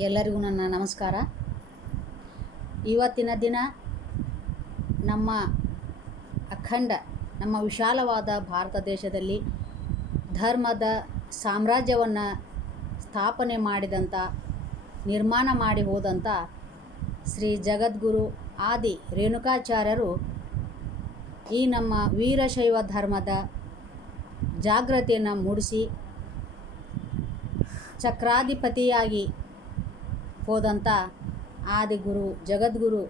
ಎಲ್ಲರಿಗೂ ನನ್ನ ನಮಸ್ಕಾರ. ಇವತ್ತಿನ ದಿನ ನಮ್ಮ ನಮ್ಮ ವಿಶಾಲವಾದ ಭಾರತ ದೇಶದಲ್ಲಿ ಧರ್ಮದ ಸಾಮ್ರಾಜ್ಯವನ್ನು ಸ್ಥಾಪನೆ ಮಾಡಿದಂಥ, ನಿರ್ಮಾಣ ಮಾಡಿ ಹೋದಂಥ ಶ್ರೀ ಜಗದ್ಗುರು ಆದಿ ರೇಣುಕಾಚಾರ್ಯರು ಈ ನಮ್ಮ ವೀರಶೈವ ಧರ್ಮದ ಜಾಗೃತಿಯನ್ನು ಮೂಡಿಸಿ ಚಕ್ರಾಧಿಪತಿಯಾಗಿ ಹೋದಂಥ ಆದಿಗುರು ಜಗದ್ಗುರು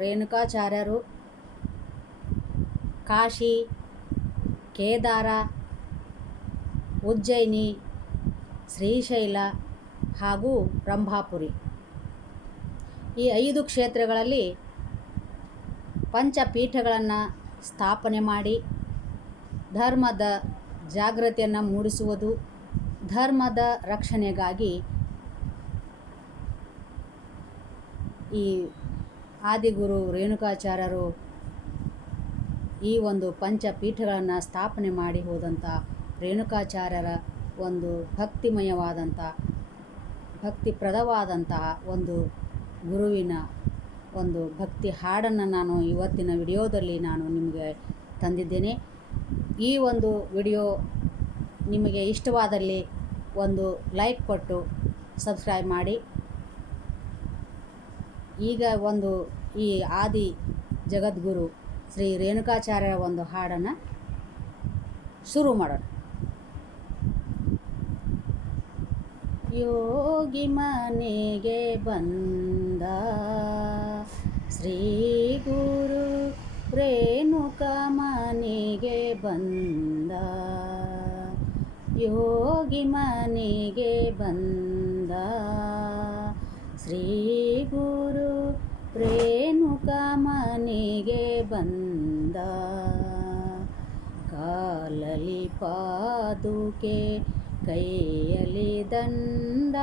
ರೇಣುಕಾಚಾರ್ಯರು ಕಾಶಿ, ಕೇದಾರ, ಉಜ್ಜಯಿನಿ, ಶ್ರೀಶೈಲ ಹಾಗೂ ರಂಭಾಪುರಿ ಈ 5 ಕ್ಷೇತ್ರಗಳಲ್ಲಿ ಪಂಚಪೀಠಗಳನ್ನು ಸ್ಥಾಪನೆ ಮಾಡಿ ಧರ್ಮದ ಜಾಗೃತಿಯನ್ನು ಮೂಡಿಸುವುದು, ಧರ್ಮದ ರಕ್ಷಣೆಗಾಗಿ ಈ ಆದಿಗುರು ರೇಣುಕಾಚಾರ್ಯರು ಈ ಒಂದು ಪಂಚಪೀಠಗಳನ್ನು ಸ್ಥಾಪನೆ ಮಾಡಿ ಹೋದಂಥ ರೇಣುಕಾಚಾರ್ಯರ ಒಂದು ಭಕ್ತಿಮಯವಾದಂಥ, ಭಕ್ತಿಪ್ರದವಾದಂತಹ ಒಂದು ಗುರುವಿನ ಒಂದು ಭಕ್ತಿ ಹಾಡನ್ನು ನಾನು ಇವತ್ತಿನ ವಿಡಿಯೋದಲ್ಲಿ ನಾನು ನಿಮಗೆ ತಂದಿದ್ದೇನೆ. ಈ ಒಂದು ವಿಡಿಯೋ ನಿಮಗೆ ಇಷ್ಟವಾದಲ್ಲಿ ಒಂದು ಲೈಕ್ ಕೊಟ್ಟು ಸಬ್ಸ್ಕ್ರೈಬ್ ಮಾಡಿ. ಈಗ ಈ ಆದಿ ಜಗದ್ಗುರು ಶ್ರೀ ರೇಣುಕಾಚಾರ್ಯರ ಒಂದು ಹಾಡನ್ನು ಶುರು ಮಾಡೋಣ. ಯೋಗಿ ಮನೆಗೆ ಬಂದ ಶ್ರೀ ಗುರು ರೇಣುಕಾ ಮನೆಗೆ ಬಂದ, ಯೋಗಿ ಮನೆಗೆ ಬಂದ ಶ್ರೀ ಗುರು ರೇಣುಕಾ ಮನೆಗೆ ಬಂದ. ಕಾಲಲಿ ಪಾದುಕೆ ಕೈಯಲ್ಲಿ ದಂಡ,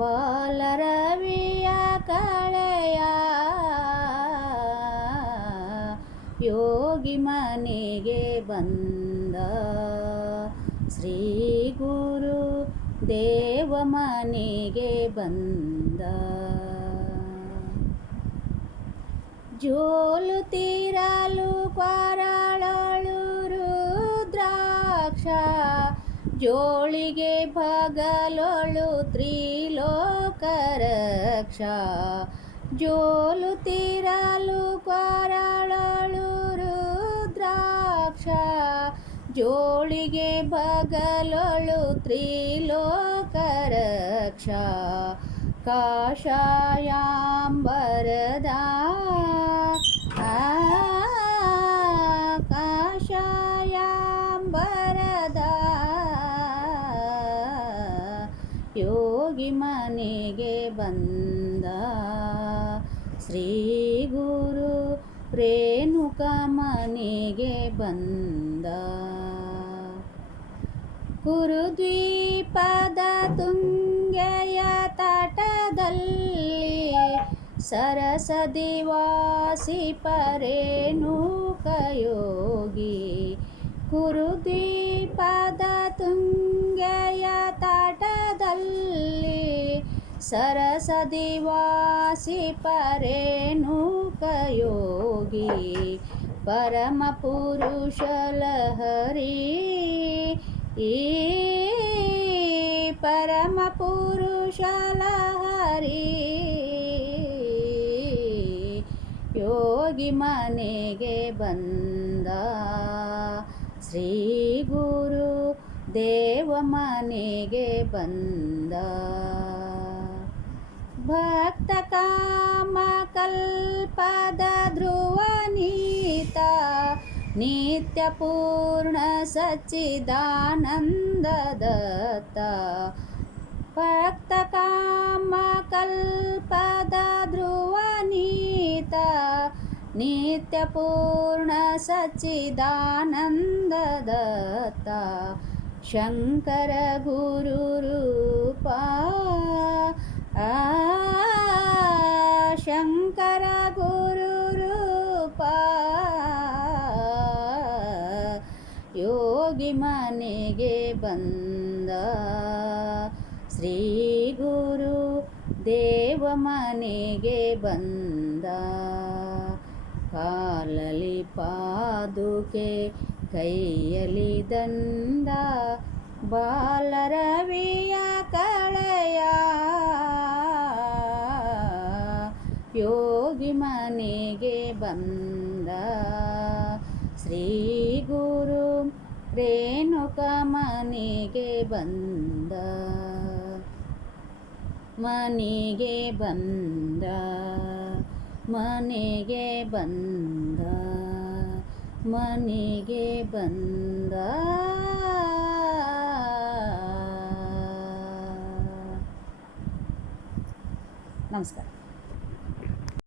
ಬಾಲರವಿಯ ಕಳೆಯ ಯೋಗಿ ಮನೆಗೆ ಬಂದ ಶ್ರೀ ಗುರು ದೇವ ಮನೆಗೆ ಬಂದ. ಜೋಲುತ್ತಿರಲು ಕೊರಳಳು ರುದ್ರಾಕ್ಷ, ಜೋಳಿಗೆ ಬಗಲೊಳು ತ್ರಿಲೋಕರಕ್ಷ. ಜೋಲುತ್ತಿರಲು ಕೊರಳಳು ರುದ್ರಾಕ್ಷ, ಜೋಳಿಗೆ ಬಗಲೊಳು ತ್ರಿಲೋಕರಕ್ಷ. ಕಾಷಾಯಾಂಬರದ ಕಾಷಾಯಾಂಬರದ ಯೋಗಿ ಮನೆಗೆ ಬಂದ ಶ್ರೀ ಗುರು ರೇಣುಕಾ ಮನೆಗೆ ಬಂದ. ಕುರುದ್ವೀಪದ ತುಂಗೆಯ ತಟದಲ್ಲಿ ಸರಸದಿ ವಾಸಿಪ ರೇಣುಕಾ ಯೋಗಿ. ಕುರುದ್ವೀಪದ ತುಂಗೆಯ ತಟದಲ್ಲಿ ಸರಸದಿ ವಾಸಿಪ ರೇಣುಕಾ ಯೋಗಿ. ಪರಮ ಪುರುಷ ಲಹರಿ ಪರಮ ಪುರುಷ ಲಹರಿ ಯೋಗಿ ಮನೆಗೆ ಬಂದ ಶ್ರೀ ಗುರು ದೇವ ಮನೆಗೆ ಬಂದ. ಭಕ್ತ ಕಾಮ ಕಲ್ಪದ ಧ್ರುವನೀತ, ನಿತ್ಯ ಪೂರ್ಣ ಸಚ್ಚಿದಾನಂದ ದತ್ತ. ಭಕ್ತ ಕಾಮ ಕಲ್ಪದ ಧ್ರುವನೀತ, ನಿತ್ಯ ಪೂರ್ಣ ಸಚ್ಚಿದಾನಂದ ದತ್ತ. ಶಂಕರ ಗುರು ರೂಪ ಶಂಕರ ಗುರು ರೂಪ ಯೋಗಿ ಮನೆಗೆ ಬಂದ ಶ್ರೀ ಗುರು ದೇವ ಮನೆಗೆ ಬಂದ. ಕಾಲಲಿ ಪಾದುಕೆ ಕೈಯಲಿ ದಂಡ, ಬಾಲರವಿಯ ಕಳೆಯ ಯೋಗಿ ಮನೆಗೆ ಬಂದ. ಶ್ರೀ ಗುರು ರೇಣುಕ ಮನೆಗೆ ಬಂದ. ಮನೆಗೆ ಬಂದ, ಮನೆಗೆ ಬಂದ, ಮನೆಗೆ ಬಂದ. ನಮಸ್ಕಾರ.